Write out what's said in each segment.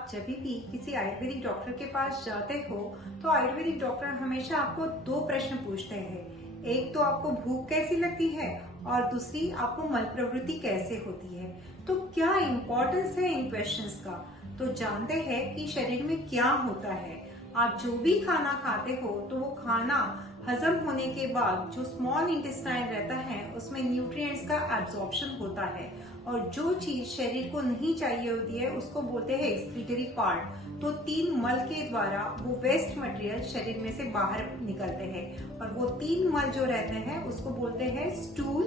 आप जब भी किसी आयुर्वेदिक डॉक्टर के पास जाते हो तो आयुर्वेदिक डॉक्टर हमेशा आपको दो प्रश्न पूछते हैं। एक तो आपको भूख कैसी लगती है और दूसरी आपको मल प्रवृत्ति कैसे होती है। तो क्या इम्पोर्टेंस है इन क्वेश्चंस का? तो जानते हैं कि शरीर में क्या होता है। आप जो भी खाना खाते हो तो वो खाना हजम होने के बाद जो स्मॉल इंटेस्टाइन रहता है उसमें न्यूट्रिएंट्स का एब्जॉर्प्शन होता है और जो चीज शरीर को नहीं चाहिए होती है उसको बोलते हैं एक्सक्रीटरी पार्ट। तो 3 मल के द्वारा वो वेस्ट मटेरियल शरीर में से बाहर निकलते हैं और वो 3 मल जो रहते हैं उसको बोलते हैं स्टूल,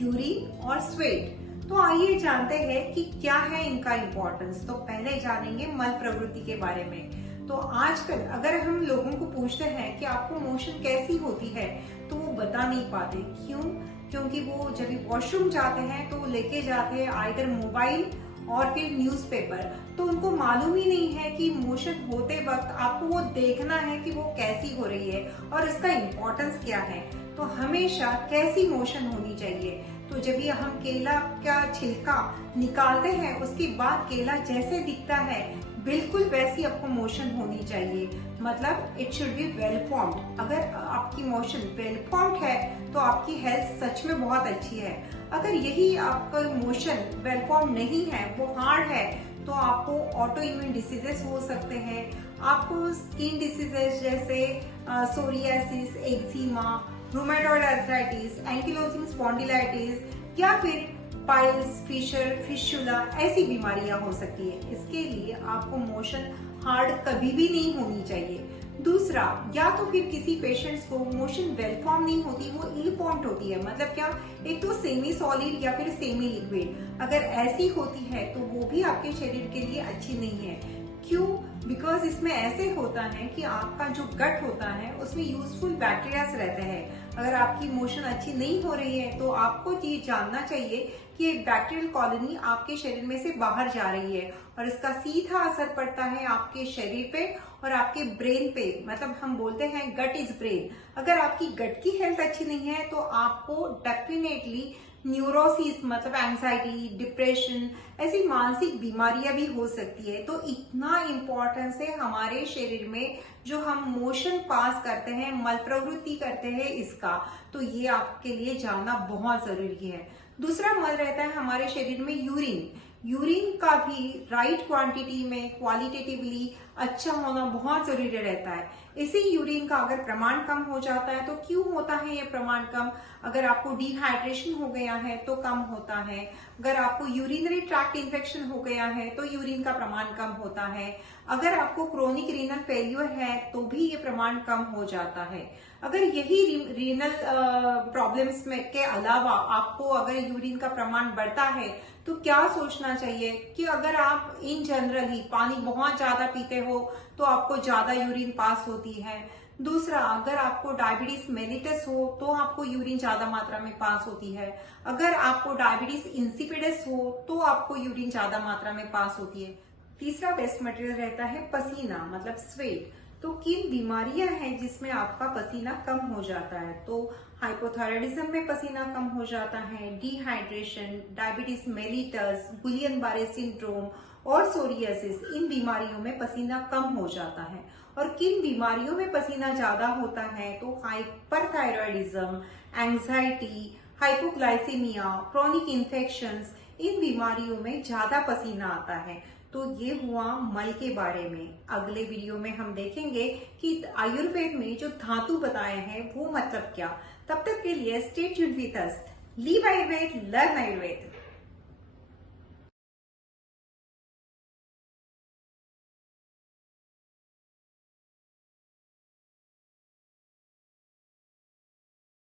यूरिन और स्वेट। तो आइए जानते हैं कि क्या है इनका इम्पोर्टेंस। तो पहले जानेंगे मल प्रवृत्ति के बारे में। तो आजकल अगर हम लोगों को पूछते हैं कि आपको मोशन कैसी होती है तो वो बता नहीं पाते। क्यों? क्योंकि वो जब वॉशरूम जाते हैं तो लेके जाते हैं आइदर मोबाइल और फिर न्यूज़पेपर। तो उनको मालूम ही नहीं है कि मोशन होते वक्त आपको वो देखना है कि वो कैसी हो रही है और इसका इम्पोर्टेंस क्या है। तो हमेशा कैसी मोशन होनी चाहिए। तो जब ये हम केला का छिलका निकालते हैं उसके बाद केला जैसे दिखता है बिल्कुल वैसी आपको मोशन होनी चाहिए। मतलब it should be well formed. अगर आपकी मोशन वेल फॉर्म्ड है तो आपकी हेल्थ सच में बहुत अच्छी है। अगर यही आपका मोशन वेल फॉर्म नहीं है, वो हार्ड है, तो आपको ऑटो इम्यून डिसीजेस हो सकते हैं। आपको स्किन डिसीजेस जैसे psoriasis, eczema, rheumatoid arthritis, ankylosing spondylitis या फिर पाइल्स, फिशर, फिशुला ऐसी बीमारियां हो सकती है। इसके लिए आपको मोशन हार्ड कभी भी नहीं होनी चाहिए। दूसरा, या तो फिर किसी पेशेंट्स को मोशन वेल फॉर्म नहीं होती, वो इल फॉर्म्ड होती है। मतलब क्या? एक तो सेमी सॉलिड या फिर सेमी लिक्विड। अगर ऐसी होती है तो वो भी आपके शरीर के लिए अच्छी नहीं है। क्यों? बिकॉज इसमें ऐसे होता है कि आपका जो गट होता है उसमें यूजफुल बैक्टीरियाज रहते हैं। अगर आपकी मोशन अच्छी नहीं हो रही है तो आपको ये जानना चाहिए कि एक बैक्टीरियल कॉलोनी आपके शरीर में से बाहर जा रही है और इसका सीधा असर पड़ता है आपके शरीर पे और आपके ब्रेन पे। मतलब हम बोलते हैं गट इज ब्रेन। अगर आपकी गट की हेल्थ अच्छी नहीं है तो आपको डेफिनेटली न्यूरोसिस मतलब एंजाइटी, डिप्रेशन ऐसी मानसिक बीमारियां भी हो सकती है। तो इतना इम्पोर्टेंस है हमारे शरीर में जो हम मोशन पास करते हैं, मल प्रवृत्ति करते हैं इसका। तो ये आपके लिए जानना बहुत जरूरी है। दूसरा मल रहता है हमारे शरीर में यूरिन। यूरिन का भी राइट क्वांटिटी में क्वालिटेटिवली अच्छा होना बहुत जरूरी रहता है। इसी यूरिन का अगर प्रमाण कम हो जाता है तो क्यों होता है ये प्रमाण कम? अगर आपको डिहाइड्रेशन हो गया है तो कम होता है। अगर आपको यूरिनरी ट्रैक्ट इन्फेक्शन हो गया है तो यूरिन का प्रमाण कम होता है। अगर आपको क्रोनिक रीनल फेल्यूर है तो भी ये प्रमाण कम हो जाता है। अगर यही रीनल प्रॉब्लम्स में के अलावा आपको अगर यूरिन का प्रमाण बढ़ता है तो क्या सोचना चाहिए कि अगर आप इन जनरल ही पानी बहुत ज्यादा पीते हो तो आपको ज्यादा यूरिन पास होती है। दूसरा, अगर आपको डायबिटीज मेलिटस हो तो आपको यूरिन ज्यादा मात्रा में पास होती है। अगर आपको डायबिटीज इंसिपिडस हो तो आपको यूरिन ज्यादा मात्रा में पास होती है। तीसरा वेस्ट मटेरियल रहता है पसीना मतलब स्वेट। तो किन बीमारियां हैं जिसमें आपका पसीना कम हो जाता है? तो हाइपोथायराइडिज्म में पसीना कम हो जाता है, डिहाइड्रेशन, डायबिटीज मेलिटस, गुलियन बारे सिंड्रोम और सोरियासिस, इन बीमारियों में पसीना कम हो जाता है। और किन बीमारियों में पसीना ज्यादा होता है? तो hyperthyroidism, anxiety, hypoglycaemia, chronic infections, इन बीमारियों में ज्यादा पसीना आता है। तो ये हुआ मल के बारे में। अगले वीडियो में हम देखेंगे कि आयुर्वेद में जो धातु बताए हैं वो मतलब क्या। तब तक के लिए stay tuned with us. Leave Ayurveda, learn Ayurveda.